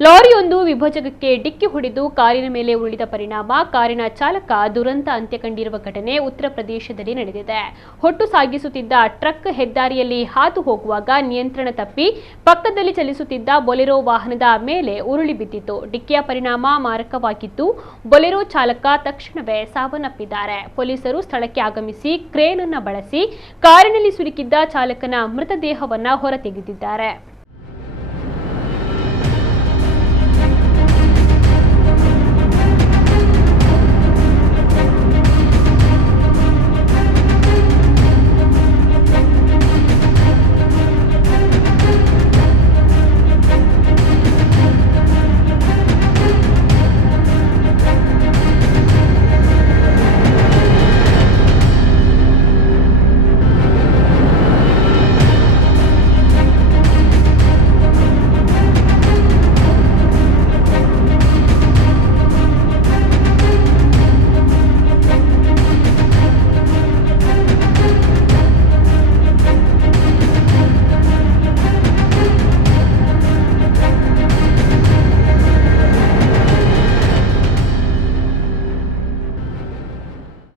ಲಾರಿಯೊಂದು ವಿಭಜಕಕ್ಕೆ ಡಿಕ್ಕಿ ಹೊಡೆದು ಕಾರಿನ ಮೇಲೆ ಉರುಳಿದ ಪರಿಣಾಮ ಕಾರಿನ ಚಾಲಕ ದುರಂತ ಅಂತ್ಯ ಕಂಡಿರುವ ಘಟನೆ ಉತ್ತರ ಪ್ರದೇಶದಲ್ಲಿ ನಡೆದಿದೆ. ಹೊಟ್ಟು ಸಾಗಿಸುತ್ತಿದ್ದ ಟ್ರಕ್ ಹೆದ್ದಾರಿಯಲ್ಲಿ ಹಾದು ಹೋಗುವಾಗ ನಿಯಂತ್ರಣ ತಪ್ಪಿ ಪಕ್ಕದಲ್ಲಿ ಚಲಿಸುತ್ತಿದ್ದ ಬೊಲೆರೋ ವಾಹನದ ಮೇಲೆ ಉರುಳಿ ಬಿದ್ದಿತು. ಡಿಕ್ಕಿಯ ಪರಿಣಾಮ ಮಾರಕವಾಗಿದ್ದು ಬೊಲೆರೋ ಚಾಲಕ ತಕ್ಷಣವೇ ಸಾವನ್ನಪ್ಪಿದ್ದಾರೆ. ಪೊಲೀಸರು ಸ್ಥಳಕ್ಕೆ ಆಗಮಿಸಿ ಕ್ರೇನ್ ಅನ್ನು ಬಳಸಿ ಕಾರಿನಲ್ಲಿ ಸಿಲುಕಿದ್ದ ಚಾಲಕನ ಮೃತದೇಹವನ್ನು ಹೊರತೆಗೆದಿದ್ದಾರೆ.